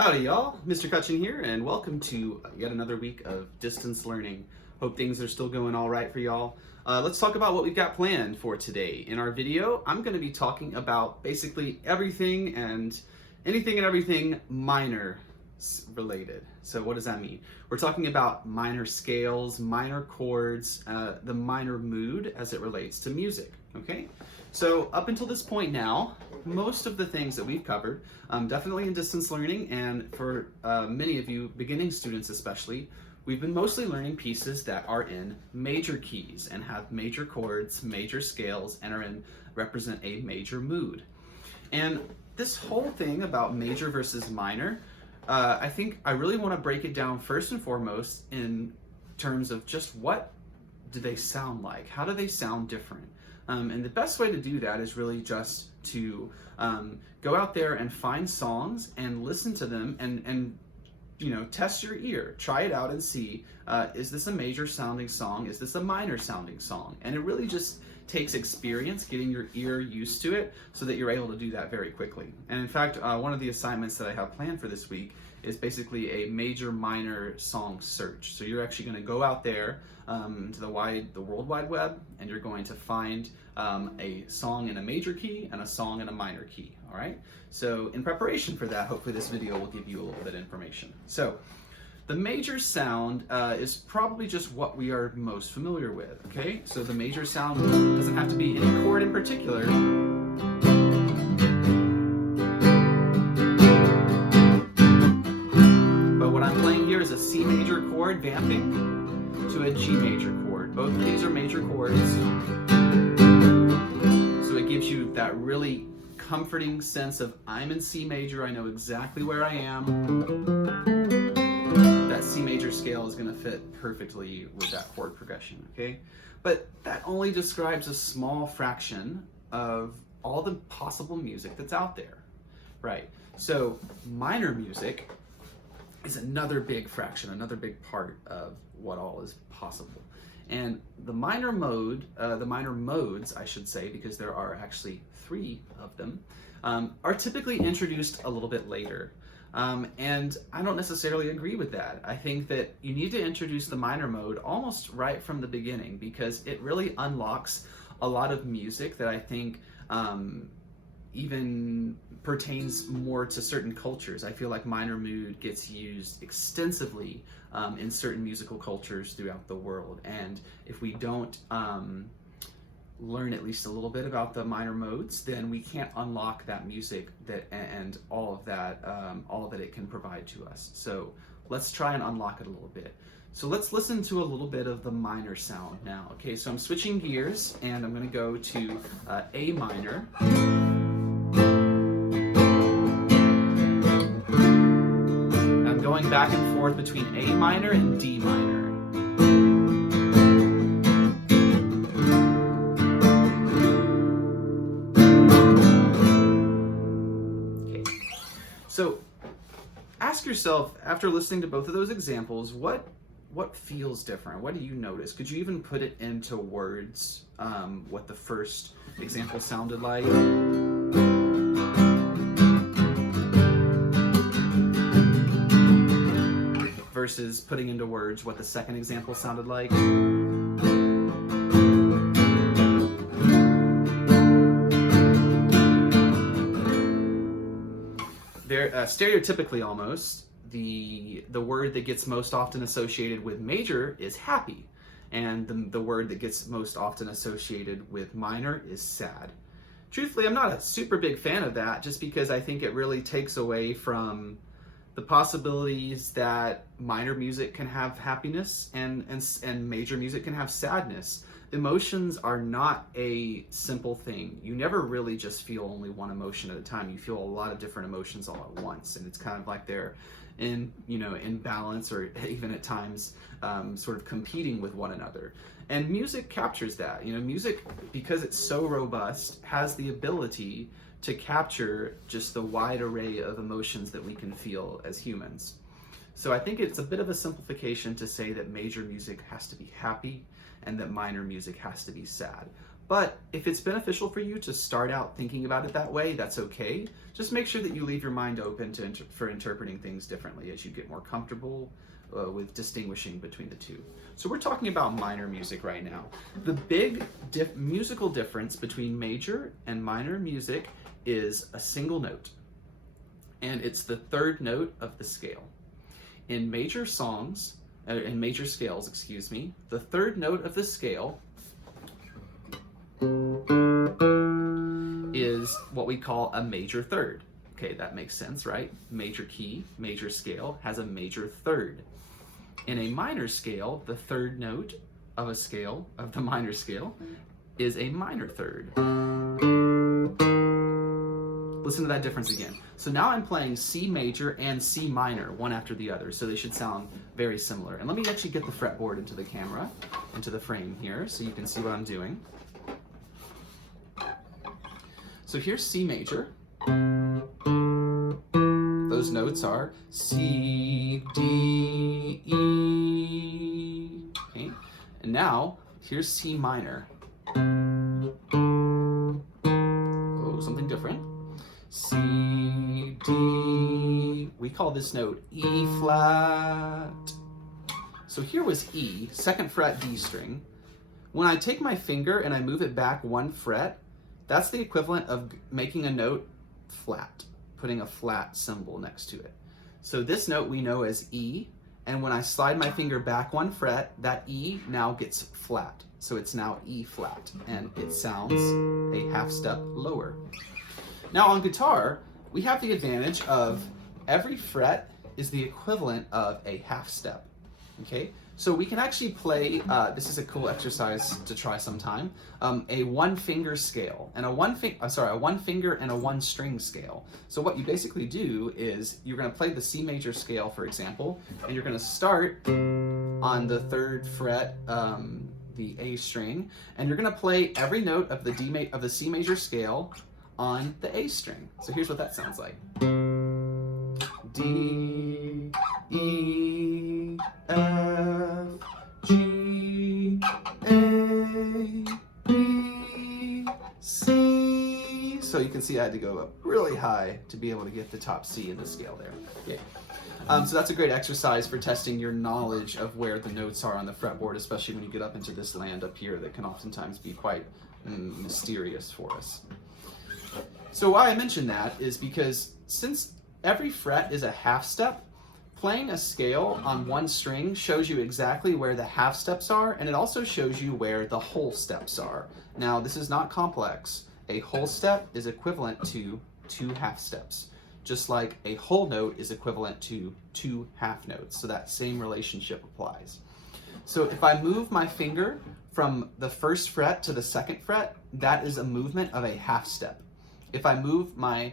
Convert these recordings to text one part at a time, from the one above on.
Howdy y'all, Mr. Cutchin here, and welcome to yet another week of distance learning. Hope things are still going all right for y'all. Let's talk about what we've got planned for today. In our video, I'm going to be talking about basically everything and anything and everything minor related. So what does that mean? We're talking about minor scales, minor chords, the minor mood as it relates to music, okay? So up until this point now, most of the things that we've covered, definitely in distance learning, and for many of you beginning students especially, we've been mostly learning pieces that are in major keys and have major chords, major scales, and represent a major mood. And this whole thing about major versus minor, I think I really want to break it down first and foremost in terms of just what do they sound like? How do they sound different? And the best way to do that is really just to go out there and find songs and listen to them and you know, test your ear, try it out and see, is this a major sounding song? Is this a minor sounding song? And it really just takes experience getting your ear used to it so that you're able to do that very quickly. And in fact, one of the assignments that I have planned for this week is basically a major minor song search. So you're actually going to go out there to the World Wide Web, and you're going to find a song in a major key and a song in a minor key. All right. So in preparation for that, hopefully this video will give you a little bit of information. So the major sound is probably just what we are most familiar with. Okay. So the major sound doesn't have to be any chord in particular. What I'm playing here is a C major chord vamping to a G major chord. Both of these are major chords. So it gives you that really comforting sense of I'm in C major, I know exactly where I am. That C major scale is going to fit perfectly with that chord progression, okay? But that only describes a small fraction of all the possible music that's out there, right? So minor music is another big fraction, another big part of what all is possible. And the minor modes, I should say, because there are actually 3 of them, are typically introduced a little bit later. And I don't necessarily agree with that. I think that you need to introduce the minor mode almost right from the beginning, because it really unlocks a lot of music that I think even pertains more to certain cultures. I feel like minor mood gets used extensively in certain musical cultures throughout the world, and if we don't learn at least a little bit about the minor modes, then we can't unlock that music and all of that it can provide to us. So let's try and unlock it a little bit. So let's listen to a little bit of the minor sound now. Okay, so I'm switching gears and I'm going to go to A minor. Going back and forth between A minor and D minor. Okay. So ask yourself, after listening to both of those examples, what feels different? What do you notice? Could you even put it into words, what the first example sounded like? Versus putting into words what the second example sounded like. Stereotypically almost, the word that gets most often associated with major is happy, and the word that gets most often associated with minor is sad. Truthfully, I'm not a super big fan of that, just because I think it really takes away from the possibilities that minor music can have happiness and major music can have sadness. Emotions are not a simple thing. You never really just feel only one emotion at a time. You feel a lot of different emotions all at once, and it's kind of like they're in balance, or even at times sort of competing with one another. And music captures that. Music, because it's so robust, has the ability to capture just the wide array of emotions that we can feel as humans. So I think it's a bit of a simplification to say that major music has to be happy and that minor music has to be sad. But if it's beneficial for you to start out thinking about it that way, that's okay. Just make sure that you leave your mind open for interpreting things differently as you get more comfortable with distinguishing between the two. So we're talking about minor music right now. The big musical difference between major and minor music is a single note, and it's the third note of the scale. In major songs, in major scales, excuse me, the third note of the scale is what we call a major third. Okay, that makes sense, right? Major key, major scale has a major third. In a minor scale, the third note of a scale, of the minor scale, is a minor third. Listen to that difference again. So now I'm playing C major and C minor, one after the other, so they should sound very similar. And let me actually get the fretboard into the camera, into the frame here, so you can see what I'm doing. So here's C major. Those notes are C, D, E. Okay. And now here's C minor. Oh, something different. C, D. We call this note E flat. So here was E, second fret D string. When I take my finger and I move it back one fret, that's the equivalent of making a note flat, putting a flat symbol next to it. So this note we know as E, and when I slide my finger back one fret, that E now gets flat. So it's now E flat, and it sounds a half step lower. Now on guitar, we have the advantage of every fret is the equivalent of a half step, okay? So we can actually play, this is a cool exercise to try sometime, a one finger scale, and a one finger and a one string scale. So what you basically do is you're gonna play the C major scale, for example, and you're gonna start on the third fret, the A string, and you're gonna play every note of the C major scale on the A string. So here's what that sounds like. D, E, F, G, A, B, C. So you can see I had to go up really high to be able to get the top C in the scale there. Okay. So that's a great exercise for testing your knowledge of where the notes are on the fretboard, especially when you get up into this land up here that can oftentimes be quite mysterious for us. So why I mention that is because since every fret is a half step, playing a scale on one string shows you exactly where the half steps are, and it also shows you where the whole steps are. Now, this is not complex. A whole step is equivalent to 2 half steps, just like a whole note is equivalent to 2 half notes. So that same relationship applies. So if I move my finger from the first fret to the second fret, that is a movement of a half step. If I move my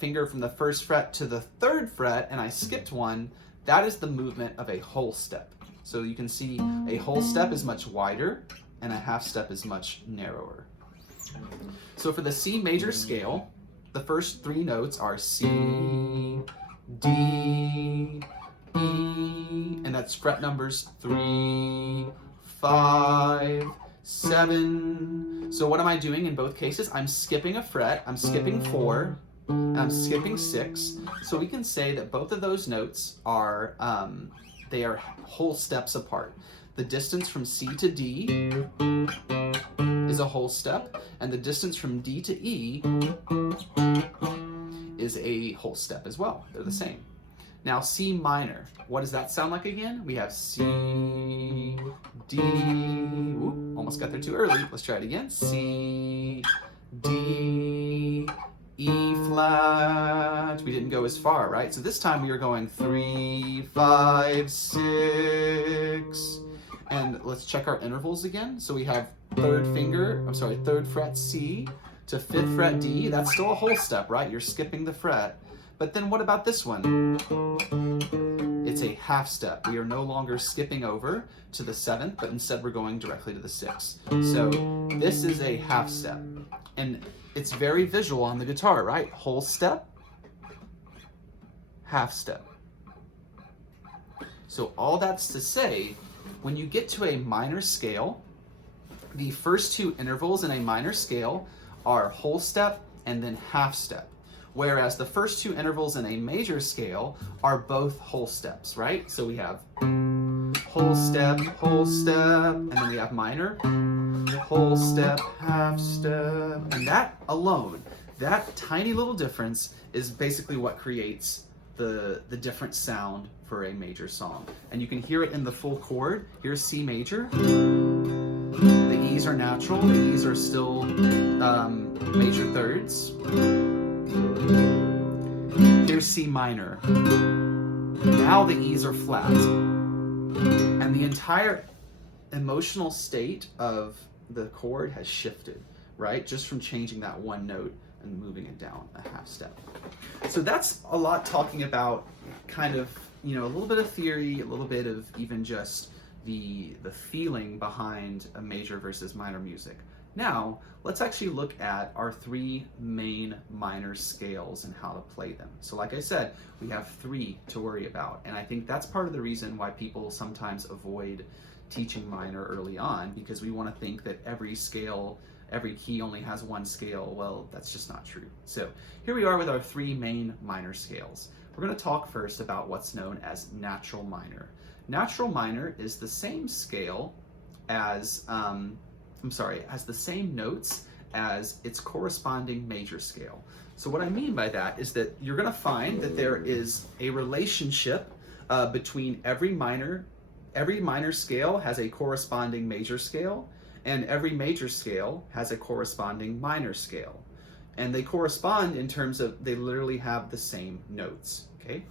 finger from the first fret to the third fret and I skipped one, that is the movement of a whole step. So you can see a whole step is much wider and a half step is much narrower. So for the C major scale, the first 3 notes are C, D, E, and that's fret numbers 3, 5, 7. So what am I doing in both cases? I'm skipping a fret, I'm skipping 4, and I'm skipping 6. So we can say that both of those notes are, they are whole steps apart. The distance from C to D is a whole step, and the distance from D to E is a whole step as well. They're the same. Now C minor, what does that sound like again? We have C, D, ooh, almost got there too early. Let's try it again. C, D, E flat. We didn't go as far, right? So this time we are going 3, 5, 6. And let's check our intervals again. So we have third fret C to 5th fret D. That's still a whole step, right? You're skipping the fret. But then what about this one? It's a half step. We are no longer skipping over to the 7th, but instead we're going directly to the 6th. So this is a half step. And it's very visual on the guitar, right? Whole step, half step. So all that's to say, when you get to a minor scale, the first two intervals in a minor scale are whole step and then half step, whereas the first two intervals in a major scale are both whole steps, right? So we have whole step, and then we have minor, whole step, half step, and that alone, that tiny little difference is basically what creates the different sound for a major song. And you can hear it in the full chord. Here's C major. The E's are natural, the E's are still major thirds. Here's C minor. Now the E's are flat. And the entire emotional state of the chord has shifted, right? Just from changing that one note and moving it down a half step. So that's a lot talking about kind of, you know, a little bit of theory, a little bit of even just the feeling behind a major versus minor music. Now, let's actually look at our three main minor scales and how to play them. So like I said, we have three to worry about, and I think that's part of the reason why people sometimes avoid teaching minor early on, because we want to think that every scale, every key only has one scale. Well, that's just not true. So here we are with our three main minor scales. We're going to talk first about what's known as natural minor. Natural minor is the same scale as, has the same notes as its corresponding major scale. So what I mean by that is that you're going to find that there is a relationship between every minor scale has a corresponding major scale, and every major scale has a corresponding minor scale. And they correspond in terms of they literally have the same notes, okay?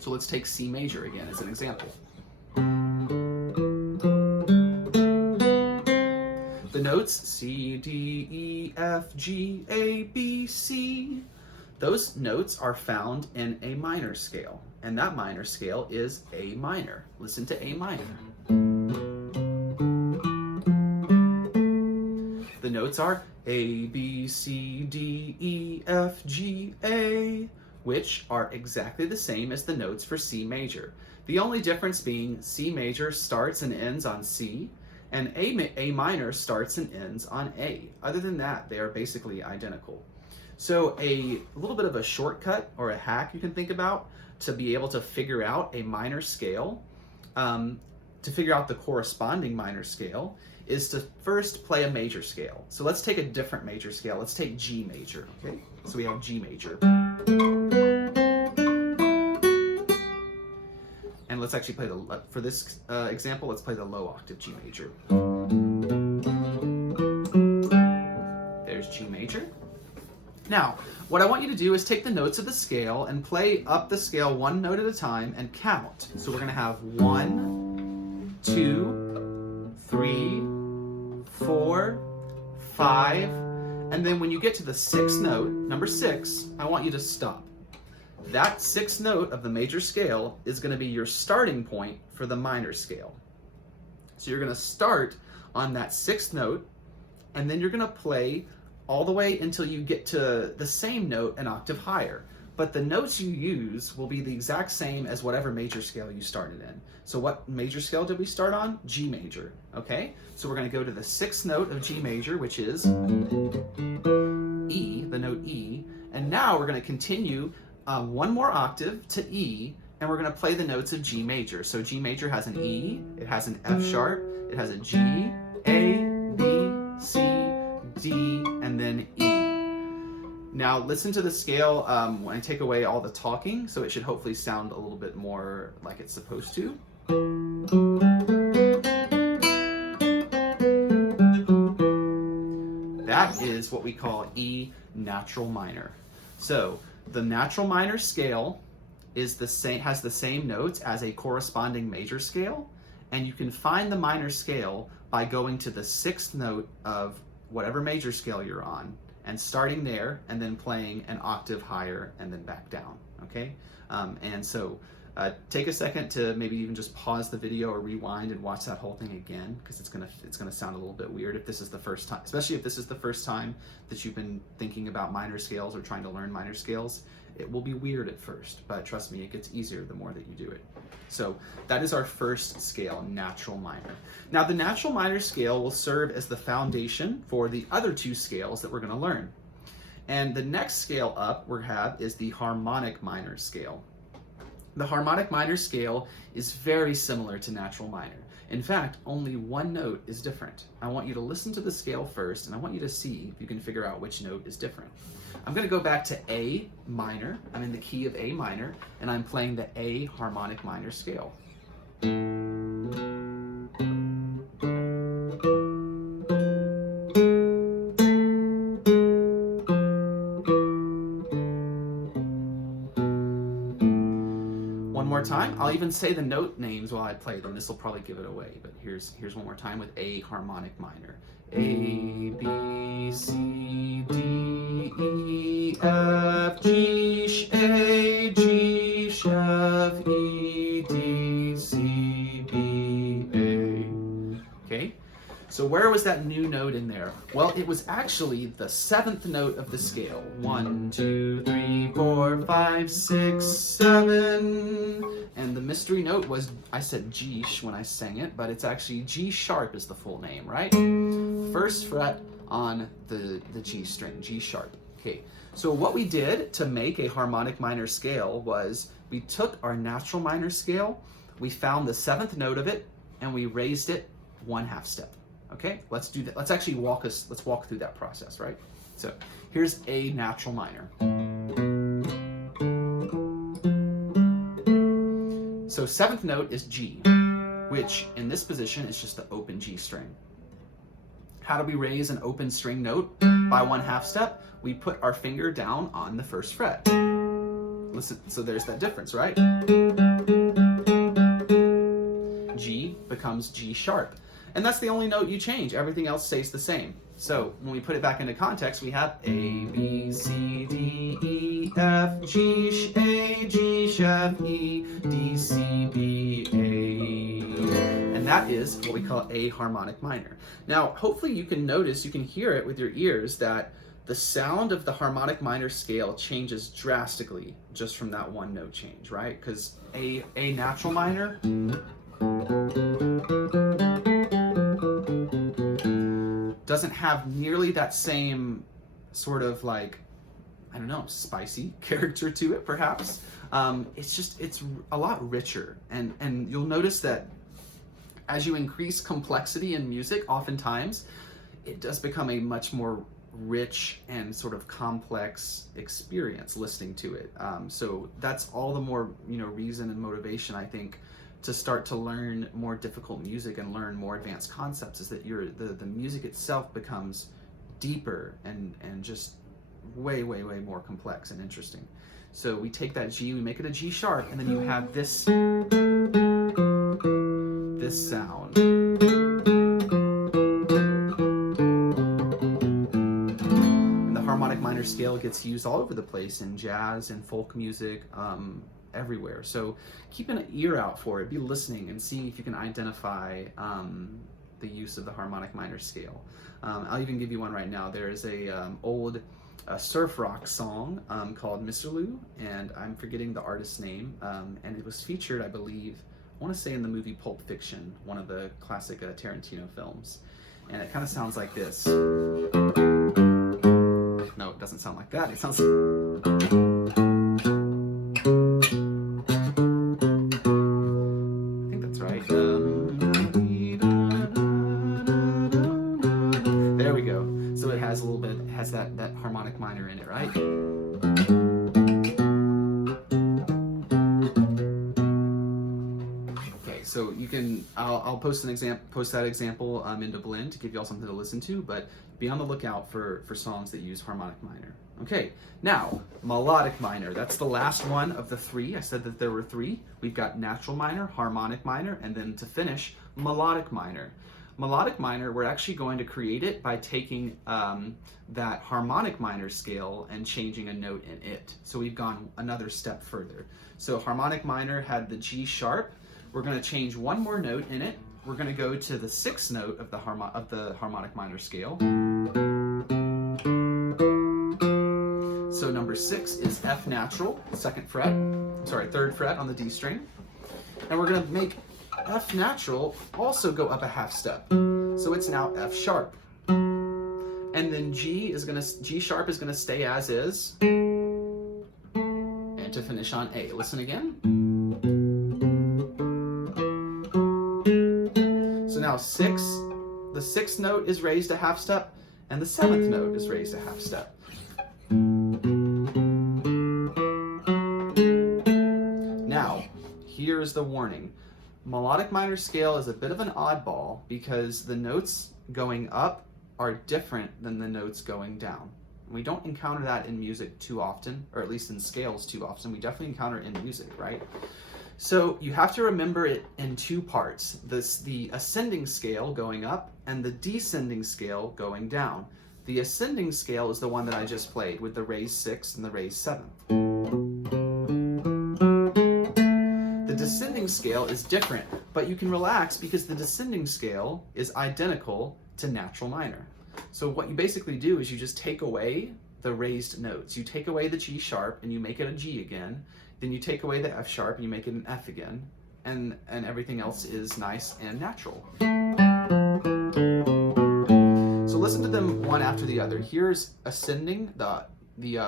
So let's take C major again as an example. The notes C, D, E, F, G, A, B, C, those notes are found in a minor scale, and that minor scale is A minor. Listen to A minor. The notes are A, B, C, D, E, F, G, A, which are exactly the same as the notes for C major. The only difference being C major starts and ends on C, and A minor starts and ends on A. Other than that, they are basically identical. So a little bit of a shortcut or a hack you can think about to be able to figure out a minor scale, to figure out the corresponding minor scale, is to first play a major scale. So let's take a different major scale. Let's take G major, okay? So we have G major. And let's actually play for this example, let's play the low octave G major. There's G major. Now, what I want you to do is take the notes of the scale and play up the scale one note at a time and count. So we're gonna have 1, 2, 3, 4, 5, and then when you get to the sixth note, number 6, I want you to stop. That sixth note of the major scale is going to be your starting point for the minor scale. So you're going to start on that sixth note, and then you're going to play all the way until you get to the same note an octave higher. But the notes you use will be the exact same as whatever major scale you started in. So what major scale did we start on? G major, okay? So we're going to go to the sixth note of G major, which is E, the note E, and now we're going to continue one more octave to E, and we're going to play the notes of G major. So G major has an E, it has an F sharp, it has a G, A, B, C, D, and then E. Now listen to the scale when I take away all the talking, so it should hopefully sound a little bit more like it's supposed to. That is what we call E natural minor. So the natural minor scale is has the same notes as a corresponding major scale, and you can find the minor scale by going to the sixth note of whatever major scale you're on and starting there and then playing an octave higher and then back down, okay? And so take a second to maybe even just pause the video or rewind and watch that whole thing again, because it's gonna sound a little bit weird if this is the first time, especially if this is the first time that you've been thinking about minor scales or trying to learn minor scales. It will be weird at first, but trust me, it gets easier the more that you do it. So that is our first scale, natural minor. Now the natural minor scale will serve as the foundation for the other two scales that we're going to learn. And the next scale up we have is the harmonic minor scale. The harmonic minor scale is very similar to natural minor. In fact, only one note is different. I want you to listen to the scale first, and I want you to see if you can figure out which note is different. I'm going to go back to A minor. I'm in the key of A minor, and I'm playing the A harmonic minor scale. One more time. I'll even say the note names while I play them. This will probably give it away, but here's one more time with A harmonic minor. A, B, C, D, E, F, G, A, G, F, E, D, C, B, A. Okay? So where was that new note in there? Well, it was actually the seventh note of the scale. 1, 2, 3, 4, 5, 6, 7. And the mystery note was, I said G when I sang it, but it's actually G sharp is the full name, right? First fret on the G string, G sharp. Okay, so what we did to make a harmonic minor scale was we took our natural minor scale, we found the seventh note of it, and we raised it 1/2 step. Okay, let's do that. Let's actually walk through that process, right? So here's A natural minor. So seventh note is G, which in this position is just the open G string. How do we raise an open string note by 1/2 step? We put our finger down on the first fret. Listen, so there's that difference, right? G becomes G sharp. And that's the only note you change. Everything else stays the same. So when we put it back into context, we have A, B, C, D, E, F, G, A, G, F, E, D, C, B, A. And that is what we call A harmonic minor. Now, hopefully you can notice, you can hear it with your ears, that the sound of the harmonic minor scale changes drastically just from that one note change, right? Because A natural minor doesn't have nearly that same sort of like, I don't know, spicy character to it, perhaps. It's a lot richer, and you'll notice that as you increase complexity in music, oftentimes it does become a much more rich and sort of complex experience listening to it. So that's all the more, reason and motivation, I think, to start to learn more difficult music and learn more advanced concepts, is that the music itself becomes deeper and just way more complex and interesting. So we take that G, we make it a G sharp, and then you have this sound. And the harmonic minor scale gets used all over the place in jazz and folk music, everywhere. So keep an ear out for it, be listening, and see if you can identify the use of the harmonic minor scale. I'll even give you one right now. There is a old surf rock song called Mr. Lou, and I'm forgetting the artist's name, and it was featured, I believe, I want to say in the movie Pulp Fiction, one of the classic Tarantino films, and it kind of sounds like this. No, it doesn't sound like that. It sounds that harmonic minor in it, right? Okay, so you can, I'll post that example into Blend to give you all something to listen to, but be on the lookout for songs that use harmonic minor. Okay, now melodic minor. That's the last one of the three. I said that there were three. We've got natural minor, harmonic minor, and then to finish, melodic minor. Melodic minor, we're actually going to create it by taking that harmonic minor scale and changing a note in it. So we've gone another step further. So harmonic minor had the G sharp. We're going to change one more note in it. We're going to go to the sixth note of the harmonic minor scale. So number 6 is F natural, third fret on the D string. And we're going to make F natural also go up a half step. So it's now F sharp. And then G sharp is going to stay as is. And to finish on A. Listen again. So now the 6th note is raised a half step, and the 7th note is raised a half step. Now, here's the warning. Melodic minor scale is a bit of an oddball because the notes going up are different than the notes going down. We don't encounter that in music too often, or at least in scales too often. We definitely encounter it in music, right? So you have to remember it in 2 parts. The ascending scale going up and the descending scale going down. The ascending scale is the one that I just played with the raised 6th and the raised 7th. The descending scale is different, but you can relax because the descending scale is identical to natural minor. So what you basically do is you just take away the raised notes. You take away the G sharp and you make it a G again. Then you take away the F sharp and you make it an F again. And everything else is nice and natural. So listen to them one after the other. Here's ascending, the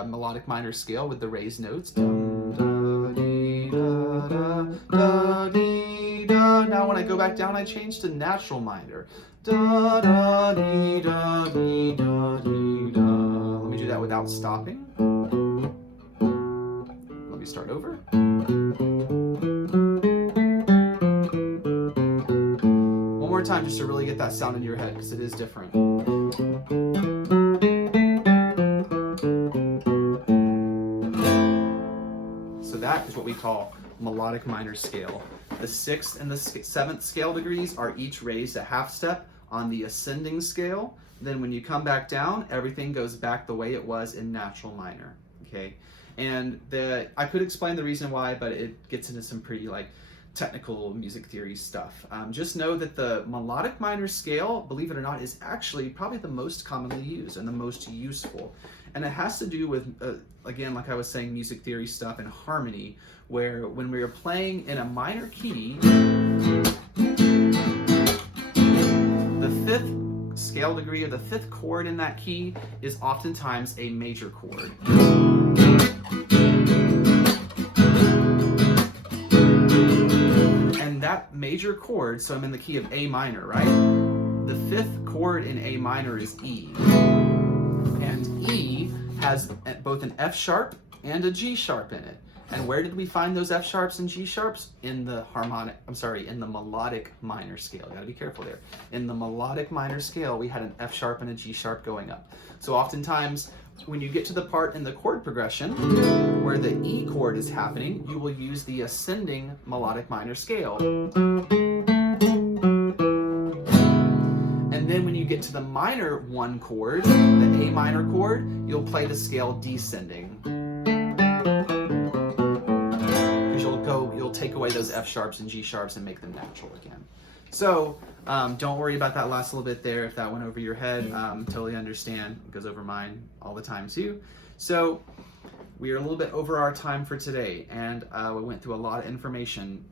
melodic minor scale with the raised notes. Dum, da, dee, da, da, da, dee, da. Now when I go back down, I change to natural minor. Da, da, dee, da, dee, da, dee, da. Let me do that without stopping. Let me start over. One more time just to really get that sound in your head because it is different. So that is what we call melodic minor scale. The 6th and the 7th scale degrees are each raised a half step on the ascending scale. Then when you come back down, everything goes back the way it was in natural minor. Okay, and I could explain the reason why, but it gets into some pretty technical music theory stuff. Just know that the melodic minor scale, believe it or not, is actually probably the most commonly used and the most useful. And it has to do with, again, like I was saying, music theory stuff and harmony, where when we are playing in a minor key, the 5th scale degree of the 5th chord in that key is oftentimes a major chord. And that major chord, so I'm in the key of A minor, right? The 5th chord in A minor is E. And E has both an F sharp and a G sharp in it. And where did we find those F sharps and G sharps? In the melodic minor scale. Gotta be careful there. In the melodic minor scale, we had an F sharp and a G sharp going up. So oftentimes, when you get to the part in the chord progression where the E chord is happening, you will use the ascending melodic minor scale. And then when you get to the minor 1 chord, the A minor chord, you'll play the scale descending. You'll take away those F sharps and G sharps and make them natural again. So don't worry about that last little bit there. If that went over your head, totally understand. It goes over mine all the time too. So we are a little bit over our time for today, and we went through a lot of information.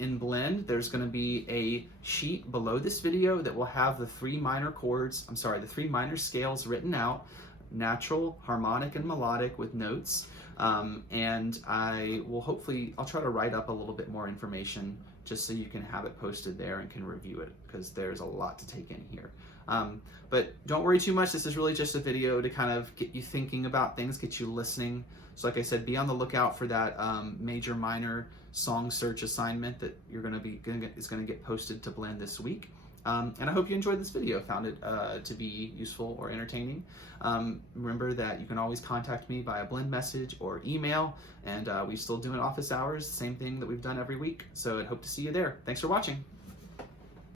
In Blend, there's going to be a sheet below this video that will have the 3 minor scales written out: natural, harmonic, and melodic with notes. And I'll try to write up a little bit more information just so you can have it posted there and can review it, because there's a lot to take in here. But don't worry too much. This is really just a video to kind of get you thinking about things, get you listening. So like I said, be on the lookout for that major minor song search assignment that is going to get posted to Blend this week. And I hope you enjoyed this video, found it to be useful or entertaining. Remember that you can always contact me via Blend message or email, and we still do office hours, same thing that we've done every week. So I hope to see you there. Thanks for watching.